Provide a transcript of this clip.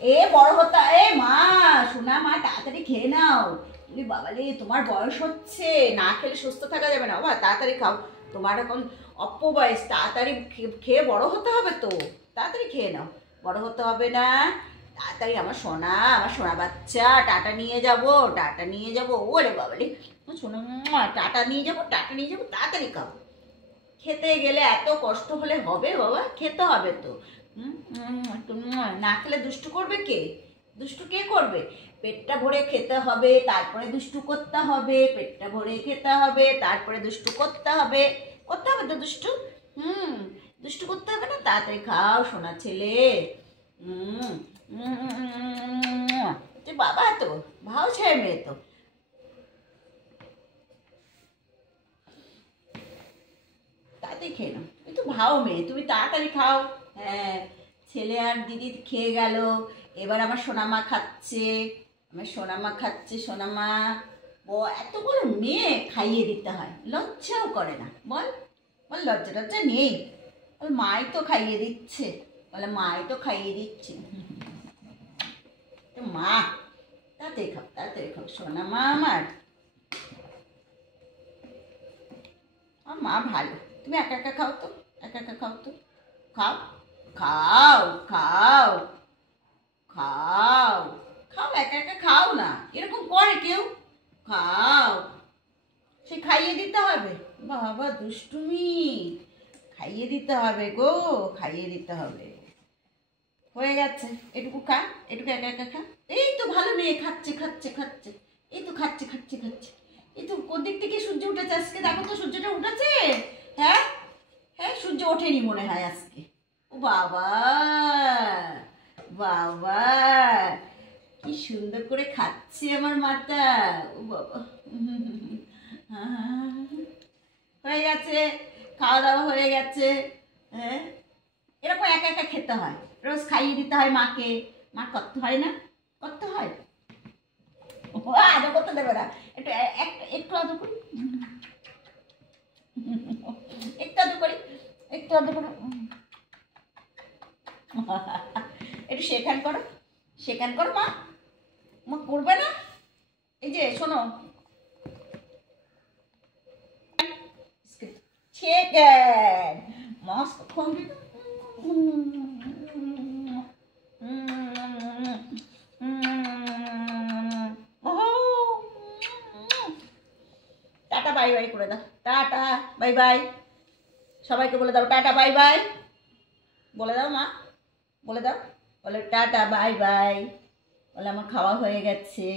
এ বড় হতা, এ মা, শোনা মা, তাড়াতাড়ি খেয়ে নাও। বাবালে, তোমার বয়স হচ্ছে, না খেলে সুস্থ থাকা যাবে না বাবা, তাড়াতাড়ি খাও। তোমার এখন অপবয়স, তাড়াতাড়ি খেয়ে বড় হতে হবে তো, তাড়াতাড়ি খেয়ে নাও। বড় হতে হবে না, তাড়াতাড়ি। আমার সোনা, আমার সোনা বাচ্চা, টাটা নিয়ে যাব, টাটা নিয়ে যাব। ওরে বাবালে শোনা, টাটা নিয়ে যাব, টাটা নিয়ে যাব, তাড়াতাড়ি খাও। খেতে গেলে এত কষ্ট হলে হবে বাবা? খেতে হবে তো। না খেলে দুষ্টু করবে কে? দুষ্টু কে করবে? পেটটা ভরে খেতে হবে, তারপরে দুষ্টু করতে হবে। পেটটা ভরে খেতে হবে, তারপরে দুষ্টু করতে হবে। করতে হবে তো দুষ্টু। দুষ্টু করতে হবে না? তাড়াতাড়ি খাও সোনা ছেলে। তুই বাবা তো ভাও ছেলে মেয়ে তো। তাড়াতাড়ি খেয়ে নাও, তুমি তো ভাও মেয়ে, তুমি তাড়াতাড়ি খাও। হ্যাঁ, ছেলে আর দিদি খেয়ে গেল, এবার আমার সোনামা খাচ্ছে। আমার সোনামা খাচ্ছে, সোনামা। ও এতগুলো মেয়ে খাইয়ে দিতে হয়, লজ্জাও করে না? বল বল, লজ্জা টজ্জা নেই? বল মাই তো খাইয়ে দিচ্ছে, বলে মাই তো খাইয়ে দিচ্ছে। তো মা, তাড়াতাড়ি খাও, তাড়াতাড়ি খাও সোনামা আমার। মা ভালো, তুমি একা একা খাও তো, একা একা খাও তো। খাও খাও খাও খাও খাও, একা একা খাও না, এরকম করে কেউ? খাও, সে খাইয়ে দিতে হবে? বাবা দুষ্টুমি, খাইয়ে দিতে হবে গো, খাইয়ে দিতে হবে। হয়ে গেছে, এটুকু খা, এটুকু একা একা খা। এই তো ভালো মেয়ে, খাচ্ছে খাচ্ছে খাচ্ছে, এই তো খাচ্ছে খাচ্ছে খাচ্ছে। এই তো কোন দিক থেকে সূর্য উঠেছে আজকে, দেখো তো সূর্যটা উঠেছে? হ্যাঁ হ্যাঁ, সূর্য ওঠেনি মনে হয় আজকে। ও বাবা, বাবা কি সুন্দর করে খাচ্ছে আমার মাটা। ও বাবা, হয়ে গেছে, খাওয়া দাওয়া হয়ে গেছে। হ্যাঁ, এরকম একা একা খেতে হয়, রোজ খাইয়ে দিতে হয় মাকে। মা করতে হয় না? করতে হয়। ও আদর করতে দেবে না? একটু একটু আদর করি, একটু আদর করি, একটু আদর করো। একটু শেখান করো, শেখান করো মা। মা করবে না? এই যে শোনো, শেখান মাস্ক খুঁজবে। টাটা বাই বাই করে দাও, টাটা বাই বাই। সবাইকে বলে দাও টাটা বাই বাই, বলে দাও মা, বলে দাও। বলে টাটা বাই বাই, বলে আমার খাওয়া হয়ে গেছে।